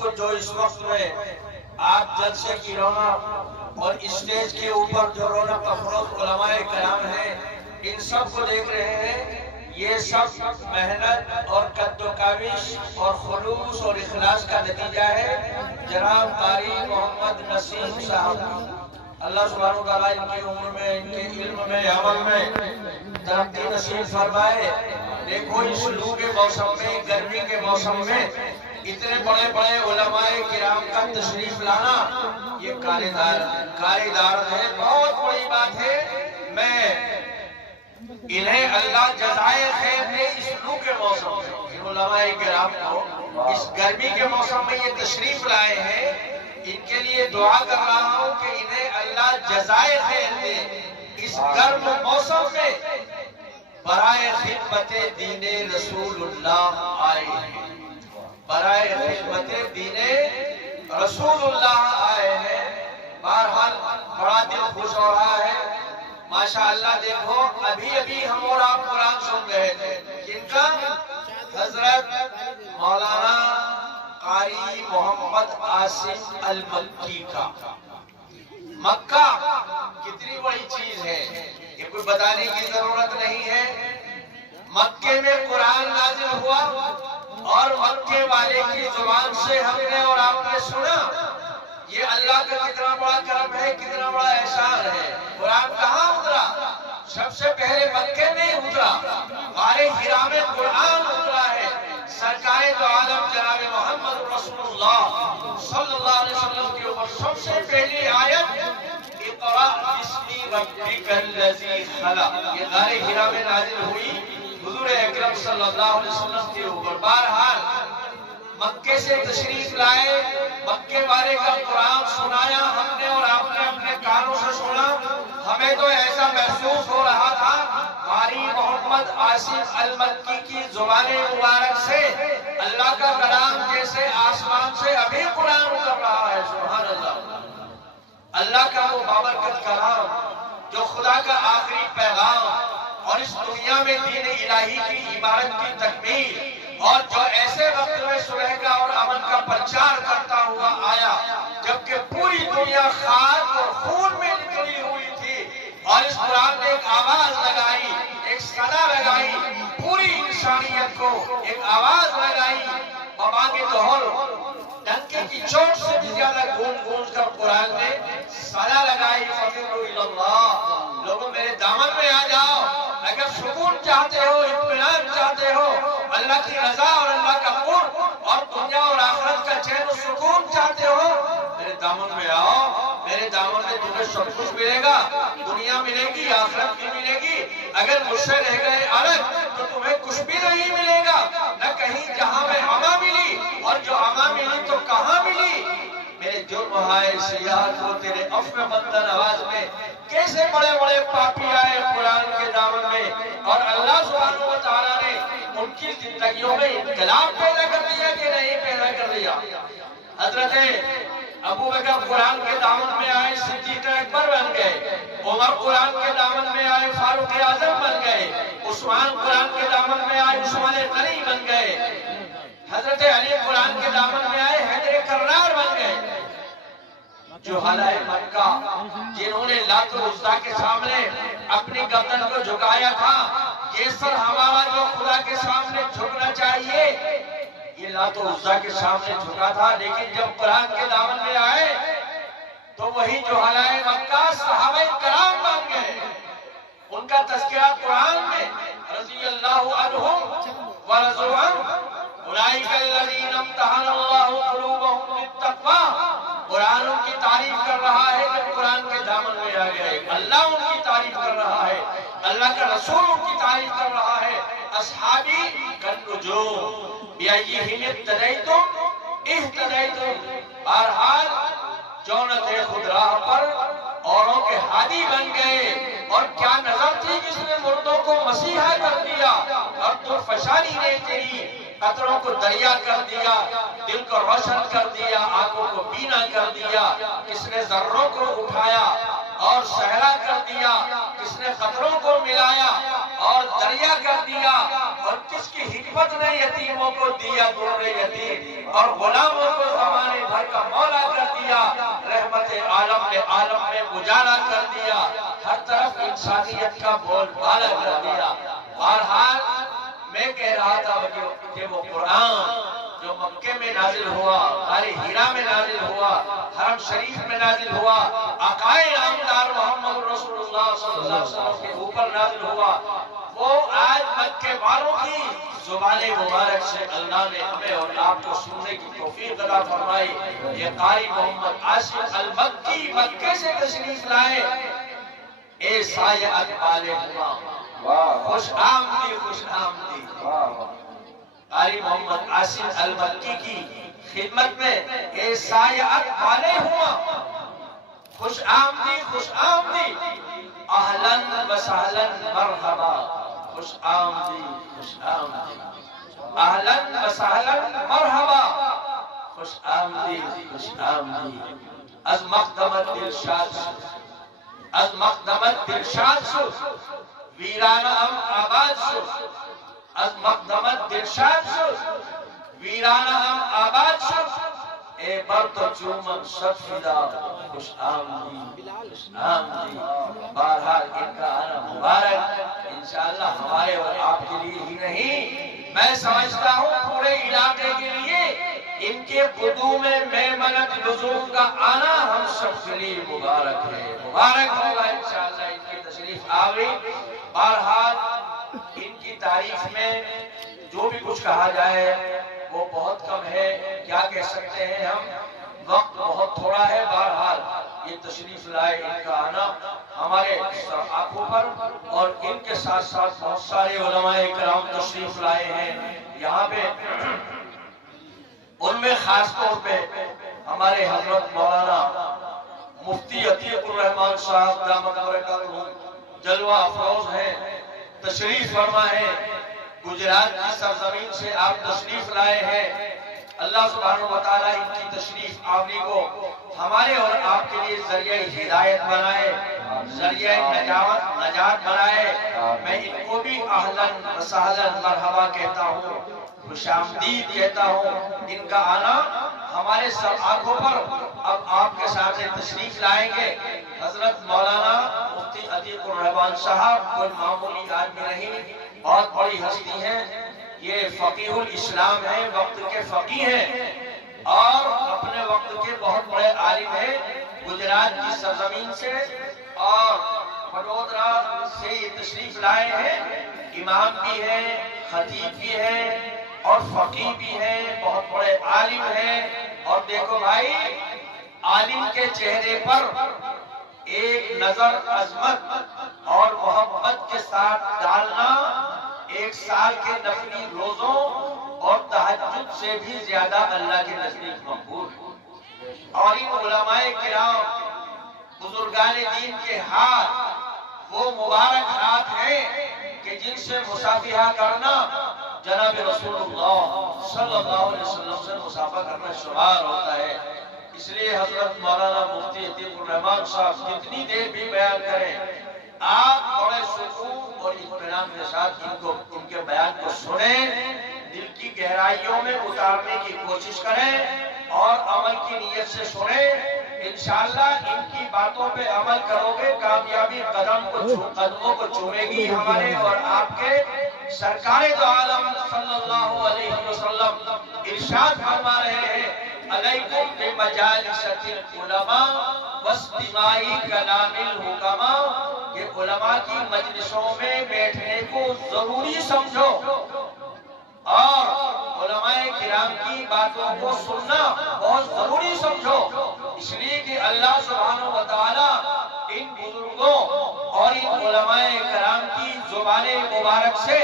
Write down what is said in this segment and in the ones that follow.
کو جو اس وقت میں آپ جلسے کی رونق اور اسٹیج کے اوپر جو رونق افروز علماء کرام ہیں، ان سب کو دیکھ رہے ہیں، یہ سب محنت اور قد و کاوش اور خلوص اور اخلاص کا نتیجہ ہے جناب قاری محمد نسیم صاحب۔ اللہ سبحانہ و تعالیٰ ان کی عمر میں، ان کے علم میں، عمل میں ترقی نصیب فرمائے۔ دیکھو اس لو کے موسم میں، گرمی کے موسم میں اتنے بڑے بڑے علماء کرام کا تشریف لانا، یہ کاریدار ہے، بہت بڑی بات ہے۔ میں انہیں اللہ جزائے خیر دے اس لو کے موسم میں، ان علماء کرام کو اس گرمی کے موسم میں یہ تشریف لائے ہیں، ان کے لیے دعا کر رہا ہوں کہ انہیں اللہ جزائے خیر دے اس گرم موسم میں برائے خدمت دین رسول اللہ آئے ہیں، برائے خدمت دین رسول اللہ آئے ہیں۔ بہرحال بڑا دل خوش ہو رہا ہے، ماشاءاللہ۔ دیکھو ابھی ہم اور آپ قرآن سن رہے تھے، جن کا حضرت مولانا قاری محمد آصف المکی کا۔ مکہ کتنی بڑی چیز ہے، یہ کوئی بتانے کی ضرورت نہیں ہے۔ مکے میں قرآن نازل ہوا اور مکے والے کی زبان سے ہم نے اور آپ نے سنا، یہ اللہ کا کتنا بڑا کرم ہے، کتنا بڑا احسان ہے۔ قرآن کہاں اترا؟ سب سے پہلے مکے میں اترا، غار حرا میں قرآن اترا ہے۔ سرکار دو عالم جناب محمد رسول اللہ صلی اللہ علیہ وسلم کے اوپر سب سے پہلی آیت اقرأ بسم ربک الذی خلق، یہ غار حرا میں نازل ہوئی حضور اکرم صلی اللہ علیہ وسلم کے اوپر۔ بہرحال مکے سے تشریف لائے، مکے والے کا قرآن سنایا ہم نے اور آپ نے اپنے کانوں سے سنا۔ ہمیں تو ایسا محسوس ہو رہا تھا قاری محمد آصف المکی کی زبان مبارک سے اللہ کا کلام جیسے آسمان سے ابھی قرآن اتر رہا ہے۔ سبحان اللہ، اللہ کا وہ بابرکت کلام جو خدا کا آخری پیغام اور اس دنیا میں دین الہی کی عبارت کی تکمیل، اور جو ایسے وقت میں صلح اور امن کا پرچار کرتا ہوا آیا جبکہ پوری دنیا خاک اور خون میں نکلی ہوئی تھی، اور اس قرآن نے ایک آواز لگائی، ایک صدا لگائی، پوری انسانیت کو ایک آواز لگائی، بابا کے دہل ڈنکے کی چوٹ سے بھی زیادہ گونج کر قرآن نے صدا لگائی، فَفِرُّوا إِلَى اللَّهِ، لوگوں میرے دامن میں آ جاؤ۔ اگر سکون چاہتے ہو، اطمینان چاہتے ہو، اللہ کی رضا اور اللہ کا قرب اور دنیا اور آخرت کا چین و سکون چاہتے ہو، میرے دامن میں آؤ۔ میرے دامن میں تمہیں سب کچھ ملے گا، دنیا ملے گی، آخرت بھی ملے گی۔ اگر مجھ سے رہ گئے الگ تو تمہیں کچھ بھی نہیں ملے گا، نہ کہیں جہاں میں عما ملی، اور جو عما ملی تو کہاں ملی۔ میرے جرم ہائے سیاہ کو تیرے عفو بندہ نواز میں، کیسے بڑے بڑے پاپی آئے قرآن کے دامن میں، اور اللہ سبحانہ و تعالیٰ نے ان کی زندگیوں میں انقلاب پیدا کر دیا کہ نہیں پیدا کر دیا۔ حضرت ابو بکر قرآن کے دامن میں آئے، صدیق اکبر بن گئے۔ عمر قرآن کے دامن میں آئے، فاروق اعظم بن گئے۔ عثمان قرآن کے دامن میں آئے، عثمان غنی بن گئے۔ حضرت علی قرآن کے دامن میں آئے، حیدر کرار بن گئے۔ جو حلائے مکہ جنہوں نے لات و عزا کے سامنے اپنی گردن کو جھکایا تھا، یہ سر ہمارا جو خدا کے سامنے جھکنا چاہیے، یہ لات و عزا کے سامنے جھکا تھا۔ لیکن جب قرآن کے دامن میں آئے تو وہی جو حلائے مکہ صحابہ کرام بن گئے۔ ان کا تذکرہ قرآن میں رضی اللہ عنہم ورضوا عنہ، اولئک الذین امتحن اللہ قلوبہم للتقوی۔ قرآن ان کی تعریف کر رہا ہے جب قرآن کے دامن میں آ گئے، اللہ ان کی تعریف کر رہا ہے، اللہ کا رسول ان کی تعریف کر رہا ہے۔ اصحابی کالنجوم بیئیہم اقتدیتم اہتدیتم۔ بہرحال جونت خود راہ پر اوروں کے ہادی بن گئے، اور کیا نظر تھی جس نے مردوں کو مسیحا کر دیا، اور درفشانی نے تیری قطروں کو دریا کر دیا، دل کو روشن کر دیا، آنکھوں کو بینا کر دیا۔ کس نے ذروں کو اٹھایا اور صحرا کر دیا، کس نے قطروں کو ملایا اور دریا کر دیا، اور کس کی حکمت نے یتیموں کو دیا در یتیم اور غلاموں کو کا مولا کر دیا، رحمت عالم نے عالم میں اجالا کر دیا، ہر طرف انسانیت کا بول بالا کر دیا۔ بہرحال میں کہہ رہا تھا کہ وہ قرآن جو مکے میں نازل ہوا، غار ہیرا میں نازل ہوا، حرم شریف میں نازل ہوا، آقائے نامدار محمد رسول اللہ صلی اللہ علیہ وسلم کے اوپر نازل ہوا، وہ آج مکے والوں کی زبان مبارک سے اللہ نے ہمیں اور آپ کو سننے کی توفیق عطا فرمائی۔ یہ قاری محمد عاصم المکی مکے سے تشریف لائے، اے سایہ اقبال ہوا، خوش آمدی خوش آمدی۔ قاری محمد عاصم المکی کی خدمت میں اے سایہ اقبال ہوا، خوش آمدی خوش آمدی، اہلاً و سہلاً مرحبا، خوش آمدی خوش آمدی، اہلاً و سہلاً مرحبا، خوش آمدی خوش آمدی۔ از مقدمت دلشاد شد، از مقدمت دلشاد شد، ویرانہ ہم آباد شد، از مقدمت دلشاد شد، ویرانہ ہم آباد شد، اے برد و چومن شد فدا، خوش آمدی خوش آمدی۔ بہرحال ان کا آنا مبارک انشاءاللہ ہمارے اور آپ کے لیے ہی نہیں، میں سمجھتا ہوں پورے علاقے کے لیے ان کے قدوم میمنت لزوم کا آنا ہم سب کے لیے مبارک ہے، مبارک ہوگا انشاءاللہ ان کی تشریف آوری۔ بہرحال ان کی تعریف میں جو بھی کچھ کہا جائے وہ بہت کم ہے، کیا کہہ سکتے ہیں ہم، وقت بہت تھوڑا ہے۔ بہرحال یہ تشریف لائے، ان کا آنا ہمارے آنکھوں پر، اور ان کے ساتھ ساتھ بہت سارے علماء کرام تشریف لائے ہیں یہاں پہ، ان میں خاص طور پہ ہمارے حضرت مولانا مفتی عتیق الرحمان صاحب دامت برکاتہم جلوہ افروز ہیں، تشریف فرما ہے، گجرات کی سرزمین سے آپ تشریف لائے ہیں۔ اللہ سبحانہ وتعالی ان کی تشریف آوری کو ہمارے اور آپ کے لیے ذریعہ ہدایت بنائے، ذریعہ نجات بنائے۔ میں ان کو بھی اہلاً و سہلاً مرحبا کہتا ہوں، خوش آمدید کہتا ہوں۔ ان کا آنا ہمارے سب آنکھوں پر، اب آپ کے سامنے تشریف لائیں گے حضرت مولانا مفتی عتیق الرحمان صاحب، کوئی معمولی آدمی نہیں، بہت بڑی ہستی ہیں، یہ فقیہ الاسلام ہیں، وقت کے فقیہ ہیں اور اپنے وقت کے بہت بڑے عالم ہیں، گجرات کی سرزمین سے اور وڈودرا سے یہ تشریف لائے ہیں، امام بھی ہیں، خطیب بھی ہیں اور فقیہ بھی ہیں، بہت بڑے عالم ہیں۔ اور دیکھو بھائی، عالم کے چہرے پر ایک نظر عظمت اور محبت کے ساتھ ڈالنا ایک سال کے نفلی روزوں اور تہجد سے بھی زیادہ اللہ کے نزدیک مقبول ہے۔ اور ان علماء کرام بزرگان دین کے ہاتھ وہ مبارک ہاتھ ہیں کہ جن سے مصافحہ کرنا جناب رسول اللہ صلی اللہ علیہ وسلم سے مصافحہ کرنا شمار ہوتا ہے۔ اس لیے حضرت مولانا مفتی عتیق الرحمان صاحب کتنی دیر بھی بیان کریں، آپ بڑے سکون اور اطمینان کے ساتھ ان کے بیان کو سنیں، دل کی گہرائیوں میں اتارنے کی کوشش کریں اور عمل کی نیت سے سنیں۔ انشاءاللہ ان کی باتوں پہ عمل کرو گے، کامیابی قدموں کو چومے گی ہمارے اور آپ کے۔ سرکار دو عالم صلی اللہ علیہ وسلم ارشاد فرما رہے ہیں، علیکم بمجالس العلماء واستماع کلام الحکماء، کہ علماء کی مجلسوں میں بیٹھنے کو ضروری سمجھو اور علماء کرام کی باتوں کو سننا بہت ضروری سمجھو، اس لیے کہ اللہ سبحانہ وتعالی ان بزرگوں اور ان علماء کرام کی زبان مبارک سے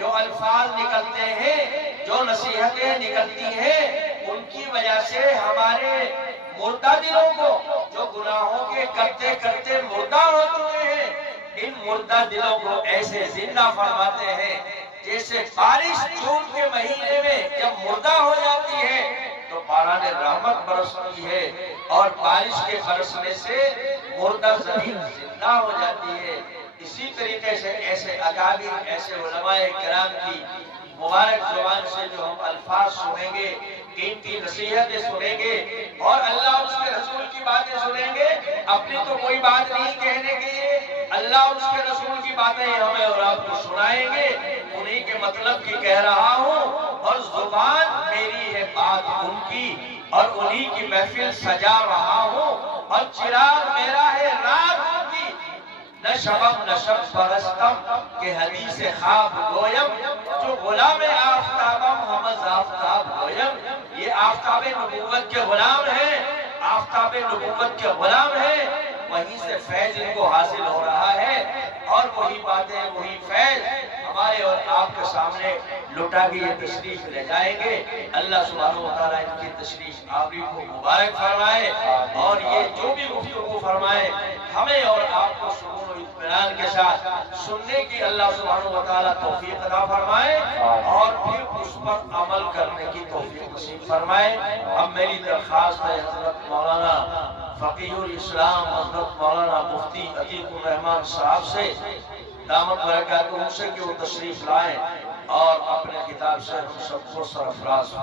جو الفاظ نکلتے ہیں، جو نصیحتیں نکلتی ہیں، ان کی وجہ سے ہمارے مردہ دلوں کو جو گناہوں کے کرتے کرتے مردہ ہو چکے ہیں، ان مردہ دلوں کو ایسے زندہ فرماتے ہیں جیسے بارش جون کے مہینے میں جب مردہ ہو جاتی ہے تو باران رحمت برستی ہے اور بارش کے برسنے سے مردہ زمین زندہ ہو جاتی ہے۔ اسی طریقے سے ایسے اکابر، ایسے علماء کرام کی مبارک زبان سے جو ہم الفاظ سنیں گے، قیمتی نصیحتیں سنیں گے اور اللہ اور اس کے رسول کی باتیں سنیں گے. اپنی تو کوئی بات نہیں کہنے کے لیے، اللہ اور اس کے رسول کی باتیں ہمیں اور آپ کو سنائیں گے. انہی کے مطلب کی کہہ رہا ہوں اور زبان میری ہے بات ان کی اور انہی کی محفل سجا رہا ہوں اور چراغ میرا ہے رات ان کی. نہ شبم نہ شب پرستم کہ حدیث خواب گویم جو غلام آفتابم ہمز آفتاب گویم. یہ آفتاب نبوت کے غلام ہیں، آفتاب نبوت کے غلام ہیں. وہیں سے فیض ان کو حاصل ہو رہا ہے اور وہی باتیں وہی فیض ہمارے اور آپ کے سامنے لٹا کے یہ تشریف لے جائیں گے. اللہ سبحانہ وتعالیٰ ان کی تشریف آوری کو مبارک فرمائے اور یہ جو بھی گفتگو فرمائے ہمیں اور آپ کو سکون و اطمینان کے ساتھ سننے کی اللہ سبحانہ وتعالیٰ توفیق عطا فرمائے اور پھر اس پر عمل کرنے کی توفیق نصیب فرمائے. اب میری درخواست ہے حضرت مولانا فقیہ الاسلام حضرت مولانا مفتی عتیق الرحمان صاحب سے دامت برکاتہ سے کہ وہ تشریف لائیں اور اپنے خطاب سے ہم سب کو سرفراز